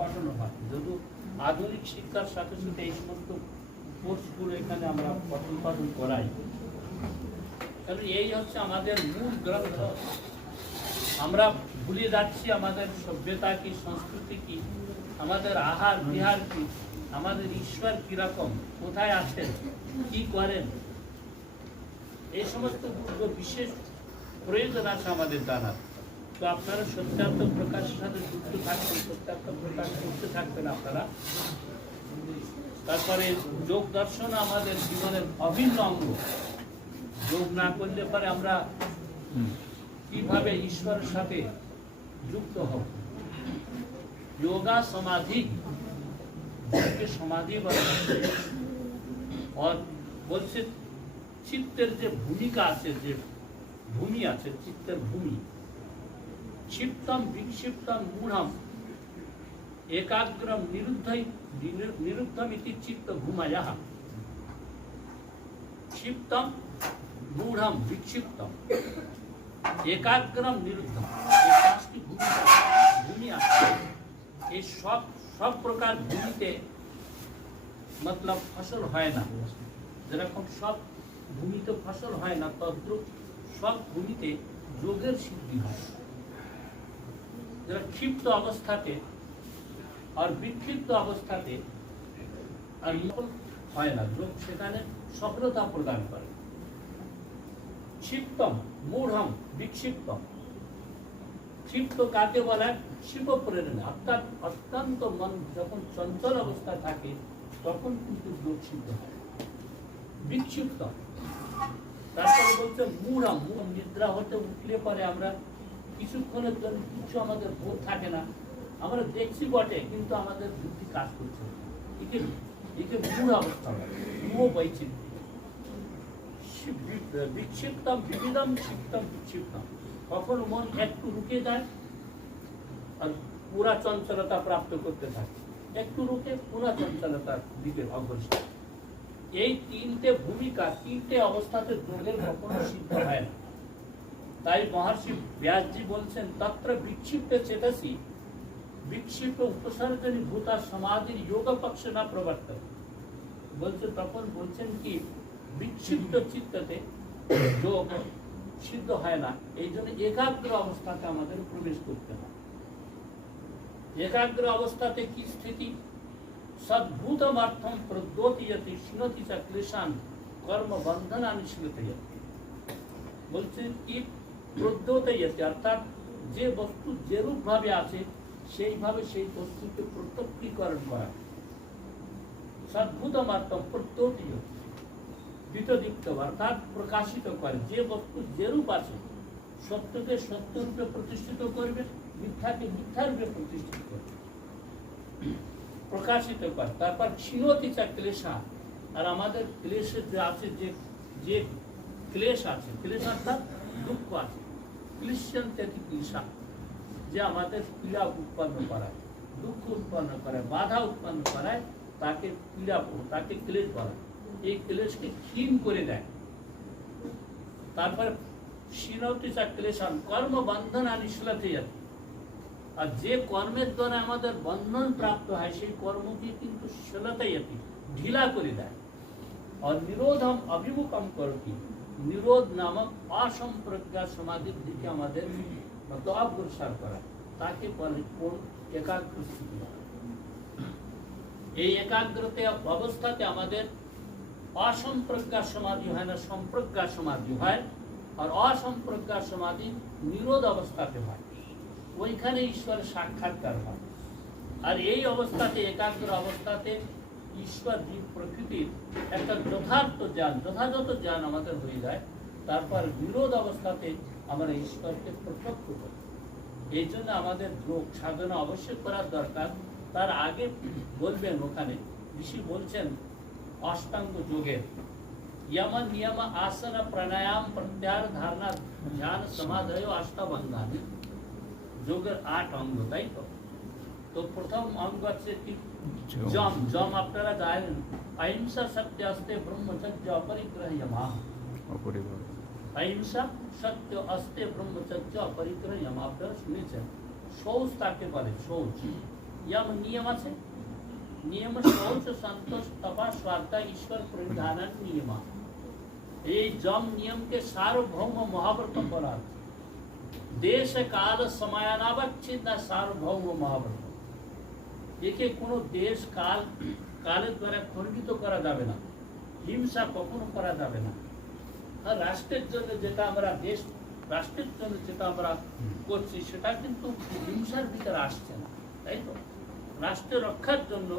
পাঠানো হয়। যদি আধুনিক শিক্ষার সাথে সাথে এই সমস্ত কোর্সগুলো এখানে আমরা পঠন পাঠন করাই, কারণ এই হচ্ছে আমাদের মূল গ্রন্থ। আমরা ভুলে যাচ্ছি আমাদের সভ্যতা কি, সংস্কৃতি কি, আমাদের আহার বিহার কি, আমাদের ঈশ্বর কিরকম, কোথায় আছেন, কি করেন, এই সমস্ত বিশেষ প্রয়োজন আছে আমাদের জানার। তো আপনারা সত্যার্থ প্রকাশের সাথে যুক্ত থাকবেন, সত্যার্থ প্রকাশ করতে থাকবেন আপনারা। তারপরে যোগ দর্শন আমাদের জীবনের অভিন্ন অঙ্গ। যোগ না করলে পরে আমরা কিভাবে ঈশ্বরের সাথে যুক্ত হব? যোগা সমাধি, সমাধি বলা বলছে চিত্তের যে ভূমিকা আছে, যে ভূমি আছে, চিত্তের ভূমি, ক্ষিপ্তম বিক্ষিপ্তম মূঢ়ম একাগ্রম নিরুদ্ধম ইতি চিত্ত ভূমায়াহ। ক্ষিপ্তম মূঢ়ম বিক্ষিপ্তম একাগ্রম নিরুদ্ধম, এই পাঁচটি ভূমি আছে। এই সব প্রকার ভূমিতে মতলব ফসল হয় না, যেরকম সব ভূমিতে ফসল হয় না, তদ্রূপ সব ভূমিতে যোগের সিদ্ধি হয়। যারা ক্ষিপ্ত অবস্থাতে আর বিক্ষিপ্ত অবস্থাতে আর হয় না, যোগ সেখানে সফলতা প্রদান করে। ক্ষিপ্তম মূঢ়ম বিক্ষিপ্তম, ক্ষিপ্ত কাকে বলা? শিব প্রেরণা, অর্থাৎ অত্যন্ত মন যখন চঞ্চল অবস্থা থাকে তখন কিন্তু যোগ সিদ্ধ হয়। বিক্ষিপ্ত, তারপরে বলছে মূঢ়ম, নিদ্রা হতে উঠলে পরে আমরা কিছুক্ষণের জন্য কিছু আমাদের বোধ থাকে না, আমরা দেখছি বটে কিন্তু আমাদের বুদ্ধি কাজ করছে, একে মূঢ় অবস্থা বলে, বৈচিত্র্য। বিক্ষিপ্তম বিবিধম ক্ষিপ্তম বিক্ষিপ্তম, কখন মন একটু রুকে যায় আর পুরা চঞ্চলতা প্রাপ্ত করতে থাকে, একটু রুকে পুরা চঞ্চলতার দিকে অগ্রসর। এই তিনটে ভূমিকা, তিনটে অবস্থাতে যোগের কখনো সিদ্ধ হয় না। তাই মহর্ষি ব্যাসজি বলছেন তত্র বিক্ষিপ্ত চেতসি বিক্ষিপ্ত উপসর্জনী ভূতা সমাধির যোগ পক্ষ না প্রবর্তন। বলছে তখন বলছেন কি বিক্ষিপ্ত চিত্ততে যোগ সিদ্ধ হয় না, এই জন্য একাগ্র অবস্থাতে আমাদের প্রবেশ করতে হয়। একাগ্র অবস্থাতে কি স্থিতি? সদ্ভূতমার্থম প্রদ্যোতয়তি শিনতি চ ক্লেশান কর্ম বন্ধনানি শিলতয়তি। বলছেন কি প্রদ্যোতয়তি, অর্থাৎ যে বস্তু যেরূপ ভাবে আছে সেইভাবে সেই বস্তুকে প্রত্যক্ষীকরণ করা। সদ্ভূতমার্থম প্রদ্যোতয়তি, বিতদীপ্ত অর্থাৎ প্রকাশিত করে, যে বস্তু যেরূপ আছে সত্যকে সত্য রূপে প্রতিষ্ঠিত করবে, মিথ্যাকে মিথ্যা রূপে প্রতিষ্ঠিত করবে, প্রকাশিত করে। তারপর ক্ষীণতি চা ক্লেশা, আর আমাদের ক্লেশে যে আছে, যে ক্লেশ আছে, ক্লেশ অর্থাৎ দুঃখ আছে, ক্লিশ্যন্তে ক্লেশা, যে আমাদের পীড়া উৎপন্ন করায়, দুঃখ উৎপন্ন করে, বাধা উৎপন্ন করায়, তাকে পীড়া, তাকে ক্লেশ বলা। এই ক্লেশকে ক্ষীণ করে দেয়। তারপরে ক্ষীণতি চা ক্লেশান কর্ম বন্ধন আনিশলতে যাচ্ছে, আর যে কর্মের দ্বারা আমাদের বন্ধন প্রাপ্ত হয় সেই কর্মকে কিন্তু শিলতায়তি, ঢিলা করে দেয়। আর নিরোধম অভিমুখম করতি, নিরোধ নামক অসম্প্রজ্ঞা সমাধির দিকে আমাদের অগ্রসর করা, তাকে বলে কোন একাগ্র স্থিতি। এই একাগ্রতা অবস্থাতে আমাদের অসম্প্রজ্ঞা সমাধি হয় না, সম্প্রজ্ঞা সমাধি হয়। আর অসম্প্রজ্ঞা সমাধি নিরোধ অবস্থাতে হয়, ওইখানে ঈশ্বরের সাক্ষাৎকার হয়। আর এই অবস্থাতে, একাগ্র অবস্থাতে ঈশ্বর জীব প্রকৃতির একটা যথার্থ জ্ঞান, যথাযথ জ্ঞান আমাদের হয়ে যায়। তারপর বিরোধ অবস্থাতে আমরা ঈশ্বরকে প্রত্যক্ষ করি। এই জন্য আমাদের যোগ সাধনা অবশ্যই করার দরকার। তার আগে বলবেন, ওখানে ঋষি বলছেন অষ্টাঙ্গ যোগের यम नियम आसन प्राणायाम प्रत्याहार धारणा ध्यान समाधि अष्टाबंधन যোগের 8 অঙ্গ, তাই তো? তো প্রথম অঙ্গ আছে কি? জম। জম আপনারা জানেন, অহিংসা সত্য আস্তে ব্রহ্মচর্য অপরিগ্রহ যমা। অহিংসা সত্য আস্তে ব্রহ্মচর্য অপরিগ্রহ যমা, আপনারা শুনেছেন। শৌচ তাকে বলে, শৌচ। यम नियम আছে नियम शौच संतोष तपा स्वार्थ ईश्वर परिधान नियम এই যম নিয়মকে সার্বভৌম মহাব্রত বলা আছে দেশ কাল সময়ানাবচ্ছিন্ন সার্বভৌম মহাব্রত একে কোনো দেশ কাল কালের দ্বারা খণ্ডিত করা যাবে না হিংসা কখনো করা যাবে না আর রাষ্ট্রের জন্য যেটা আমরা দেশ রাষ্ট্রের জন্য যেটা আমরা করছি সেটা কিন্তু হিংসার ভিতরে আসছে না তাই তো রাষ্ট্র রক্ষার জন্য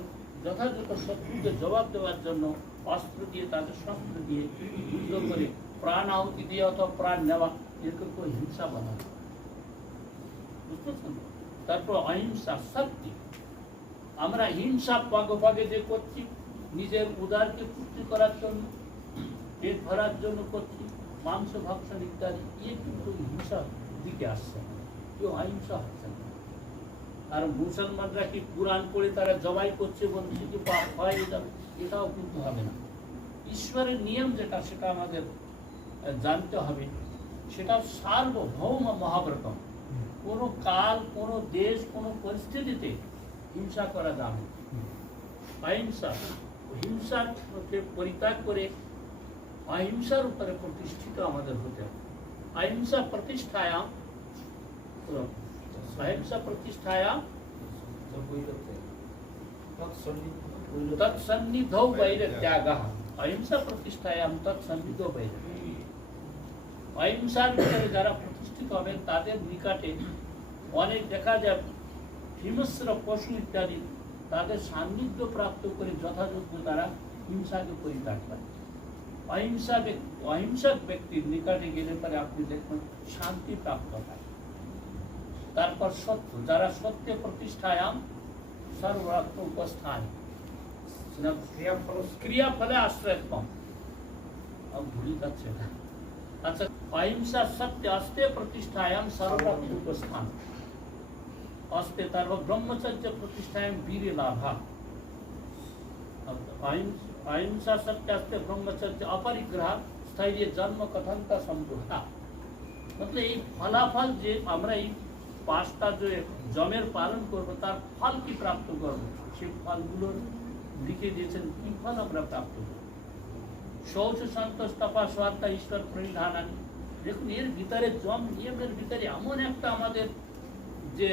যথাযথ শত্রুকে জবাব দেওয়ার জন্য অস্ত্র দিয়ে তাদের শস্ত্র দিয়ে যুদ্ধ করে প্রাণ আহুতি দিয়ে অথবা প্রাণ নেওয়া এরকম কোনো হিংসা বানানো বুঝতেছেন তারপর অহিংসা সত্য আমরা হিংসা পাগে পাগে যে করছি নিজের উদারকে পুষ্টি করার জন্য পেট ভরার জন্য করছি মাংস ভক্ষণ ইত্যাদি এ কিন্তু হিংসার দিকে আসছে না কেউ অহিংসা হচ্ছে না আর মুসলমানরা কি কোরআন পড়ে তারা জবাই করছে বলছে যে পাপ হয়ে যাবে এটাও কিন্তু হবে না ঈশ্বরের নিয়ম যেটা সেটা আমাদের জানতে হবে সেটা সার্বভৌম মহাব্রত কোনো কাল কোনো দেশ কোনো পরিস্থিতিতে হিংসা করা যাবে অহিংসা হিংসাকে পরিত্যাগ করে অহিংসার উপরে প্রতিষ্ঠিত আমাদের হতে হবে অহিংসা প্রতিষ্ঠায়াম अहिंसा प्रतिष्ठाया तत्सन्निधौ वैरत्यागः अहिंसा प्रतिष्ठायाम तत्सन्निधौ वैर অহিংসার ভিতরে যারা প্রতিষ্ঠিত হবেন তাদের নিকটে অনেক দেখা যায় হিংস্র পশু ইত্যাদি তাদের সান্নিধ্য প্রাপ্ত করে যথাযোগ্য তারা হিংসাকে পরিত্যাগ করে অহিংসক ব্যক্তির নিকটে গেলে পরে আপনি দেখুন শান্তি প্রাপ্ত হয় তারপর সত্য যারা সত্যে প্রতিষ্ঠায়াম সর্বাত্ম উপস্থান ক্রিয়াফলে আশ্রয়ত্বম ভুলে যাচ্ছে না আচ্ছা অহিংসা সত্য আস্তে প্রতিষ্ঠায়াম সর্বাত্ম উপস্থান আস্তে তারপর ব্রহ্মচর্য প্রতিষ্ঠায়াম বীরে লাভা अहिंसा सत्यास्ते ब्रह्मचर्य अपरिग्रह स्थैर्य जन्म कथनता संपूर्णता मतलब এই ফলাফল যে আমরা এই পাঁচটা যে জমের পালন করব তার ফল কি প্রাপ্ত করব সেই ফলগুলো লিখে দিয়েছেন কি ফল আমরা প্রাপ্ত করব শৌচ সন্তোষ তপা স্বার্থ ঈশ্বর পরিধানানি দেখুন এর ভিতরে জম নিয়মের ভিতরে এমন একটা আমাদের যে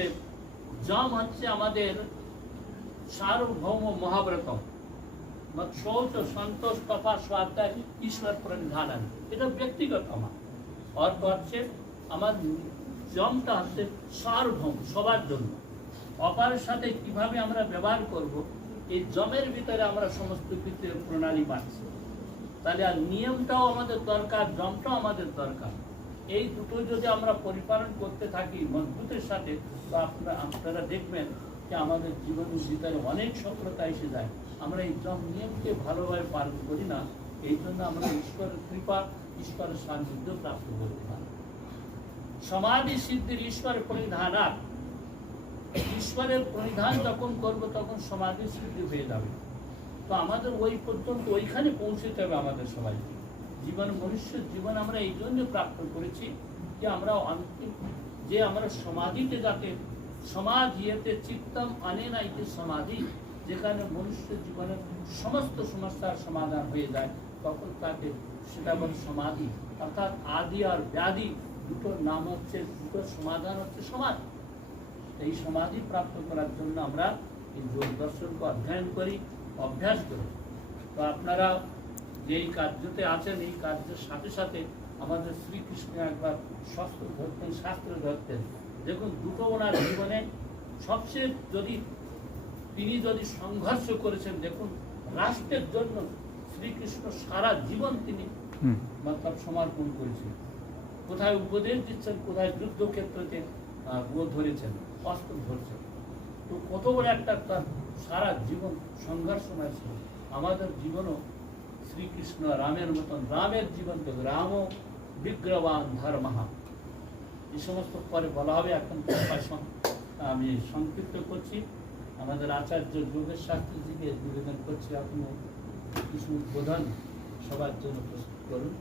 জম হচ্ছে আমাদের সার্বভৌম মহাব্রত শৌচ সন্তোষ তপা স্বার্থ ঈশ্বর পরিধান এটা ব্যক্তিগত আমার অর্থ হচ্ছে আমার জমটা হচ্ছে সার্বভৌম সবার জন্য অপরের সাথে কিভাবে আমরা ব্যবহার করব এই জমের ভিতরে আমরা সমস্ত ক্ষেত্রে প্রণালী পাচ্ছি তাহলে আর নিয়মটাও আমাদের দরকার জমটাও আমাদের দরকার এই দুটো যদি আমরা পরিপালন করতে থাকি মজবুতের সাথে তো আপনারা দেখবেন যে আমাদের জীবনের ভিতরে অনেক সফলতা এসে যায় আমরা এই জম নিয়মকে ভালোভাবে পালন করি না এই জন্য আমরা ঈশ্বরের কৃপা ঈশ্বরের সান্নিধ্য প্রাপ্ত করতে পারি সমাধি সিদ্ধির ঈশ্বরের পরিধানার ঈশ্বরের পরিধান যখন করব তখন সমাধি সিদ্ধি হয়ে যাবে তো আমাদের ওই পর্যন্ত ওইখানে পৌঁছতে হবে আমাদের সবাইকে জীবন মনুষ্যের জীবন আমরা এই জন্য প্রাপ্ত করেছি যে আমরা অন্তিম যে আমরা সমাধিতে যাতে সমাধিতে চিত্তম অনেনা ইতি সমাধি যেখানে মনুষ্য জীবনের সমস্ত সমস্যার সমাধান হয়ে যায় তখন তাকে সেটা বল সমাধি অর্থাৎ আদি আর ব্যাধি দুটোর নাম হচ্ছে দুটোর সমাধান হচ্ছে সমাধি এই সমাধি প্রাপ্ত করার জন্য আমরা এই যোগ দর্শনকে অধ্যয়ন করি অভ্যাস করি তো আপনারা যেই কার্যতে আছেন এই কার্যের সাথে সাথে আমাদের শ্রীকৃষ্ণ একবার শস্ত্র ধরতেন শাস্ত্র ধরতেন দেখুন দুটো ওনার জীবনে সবচেয়ে তিনি যদি সংঘর্ষ করেছেন দেখুন রাষ্ট্রের জন্য শ্রীকৃষ্ণ সারা জীবন তিনি মতলব সমর্পণ করেছেন কোথায় উপদেশ দিচ্ছেন কোথায় যুদ্ধক্ষেত্রতে ধরেছেন অস্ত্র ধরছেন তো কত বড় একটা তার সারা জীবন সংঘর্ষময় ছিল আমাদের জীবনও শ্রীকৃষ্ণ রামের মতন রামের জীবন তো রাম বিগ্রবান ধর্মহা এই সমস্ত পরে বলা হবে এখন আমি সংক্ষিপ্ত করছি আমাদের আচার্য যোগেশ শাস্ত্রীজিকে নিবেদন করছি আপনি কিছু উদ্বোধন সবার জন্য প্রস্তুত করুন